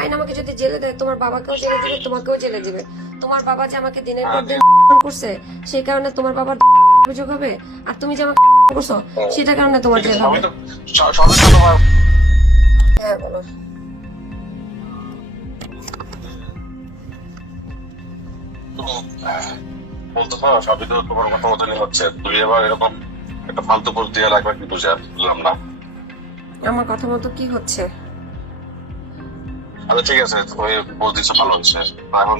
আইন আমাকে যদি জেলে দেয়, তোমার বাবাকেও জেলে দিবে, তোমাকেও জেলে দিবে। তোমার বাবা যে আমাকে দিনের পর দিন করছে, সেই কারণে তোমার বাবার অভিযোগ হবে। আর তুমি যে আমাকে করছো, সেটার কারণে তোমার জেল হবে। হ্যাঁ বলো। বলতে পারো সবই তো তোমার কথা মতনই হচ্ছে, তুমি এবার এরকম একটা ফালতু পোস্ট দিয়ে রাখবে কি বুঝে বুঝলাম না। আমার কথা মতো কি হচ্ছে? আচ্ছা ঠিক আছে, তুমি পোস্ট দিচ্ছ ভালো হচ্ছে। এখন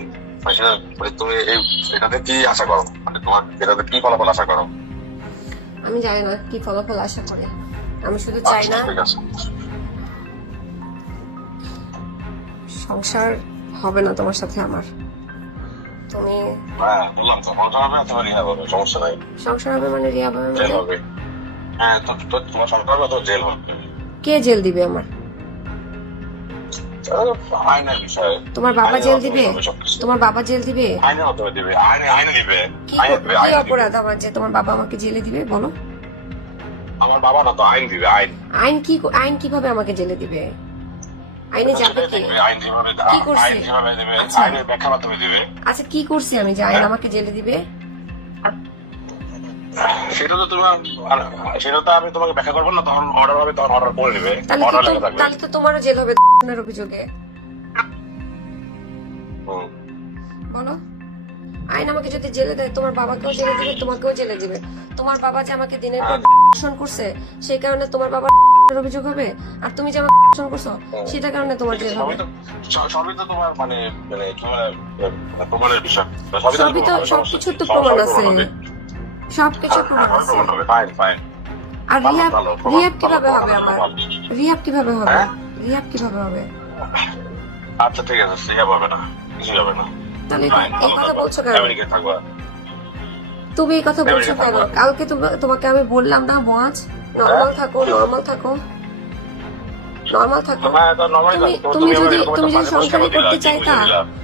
তুমি এটাতে কি আশা করো, মানে তোমার এটাতে কি ফলাফল আশা করো? আমি জানি না কি ফলাফল আশা করে। আমি শুধু চাই না ঠিক আছে, সংসার হবে না তোমার সাথে আমার। তুমি হ্যাঁ বললাম তো, বলতে হবে তোমার রিহা হবে, সমস্যা নাই। সংসার হবে মানে রিয়া হবে জেল মানে? হবে। হ্যাঁ তো তোমার সংসার হবে তো জেল হবে। কে জেল দিবে আমার? আইনের বিষয়। তোমার বাবা জেল দিবে? তোমার বাবা জেল দিবে? আইনের মাধ্যমে দিবে, আইনে দিবে। কি আইনে দিবে, কি আইনে দিবে। অপরাধ আমার যে তোমার বাবা আমাকে জেলে দিবে বলো? আমার বাবা না তো, আইন দিবে, আইন। আইন কিভাবে আমাকে জেলে দিবে? আইনে যাবে কি? আইন যেভাবে কি করছি? আইন যেভাবে দেবে, আচ্ছা। আইনের ব্যাখ্যা মাধ্যমে দিবে। আচ্ছা কি করছি আমি যে আইন আমাকে জেলে দিবে? সেটা তো তোমার, সেটা তো আমি তোমাকে ব্যাখ্যা করবো না, তখন অর্ডার হবে, তখন অর্ডার করে নিবে, অর্ডার লেখা থাকবে। তাহলে তো তোমারও জেল হবে অভিযোগে। হুম। বলো। আইন আমাকে যদি জেলে দেয়, তোমার বাবাকেও জেলে দিবে, তোমাকেও জেলে দিবে। তোমার বাবা যে আমাকে দিনের পর ধর্ষণ করছে, সেই কারণে তোমার বাবার অভিযোগ হবে। আর তুমি যে আমাকে ধর্ষণ করছো, সেটার কারণে তোমার জেল হবে। সবই তো তোমার মানে মানে প্রমাণের বিষয়। সবই তো, সবকিছুর তো প্রমাণ আছে, সবকিছুর প্রমাণ আছে। Fine fine. আর রিহাব কিভাবে হবে আমার? রিহাব কিভাবে হবে? হ্যাঁ? রিহাব কিভাবে হবে? আচ্ছা ঠিক আছে, সে হবে না, কিছু হবে না। তাহলে এই কথা বলছো কেন? আমেরিকায় থাকবা। তুমি এই কথা বলছো কেন? কালকে তোমাকে আমি বললাম না ওয়াজ নরমাল থাকো, নরমাল থাকো, নরমাল থাকো। তুমি যদি সংসারই করতে চাইতা,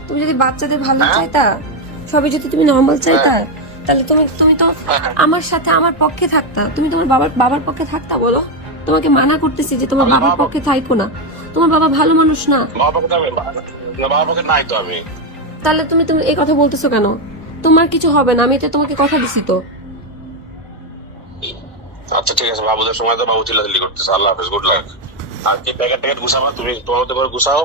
তুমি যদি বাচ্চাদের ভালো চাইতা, সবই যদি তুমি নরমাল চাইতা, তাহলে তুমি তো আমার সাথে আমার পক্ষে থাকতা। তুমি তোমার বাবার পক্ষে থাকতা বলো? তোমাকে মানা করতেছি যে তোমার বাবার পক্ষে থাইকো না। তোমার বাবা ভালো মানুষ না। বাবার পক্ষে নাই তো আমি। তাহলে তুমি এই কথা বলতেছো কেন? তোমার কিছু হবে না, আমি তো তোমাকে কথা দিছি তো। আচ্ছা ঠিক আছে, বাবুদের সময় তো বাবু চিল্লাচিল্লি করতেছে। আল্লাহ হাফেজ, গুড লাক। আর কি প্যাকেট ট্যাকেট গুছাবা, তুমি তোমার মতো করে গুছাও।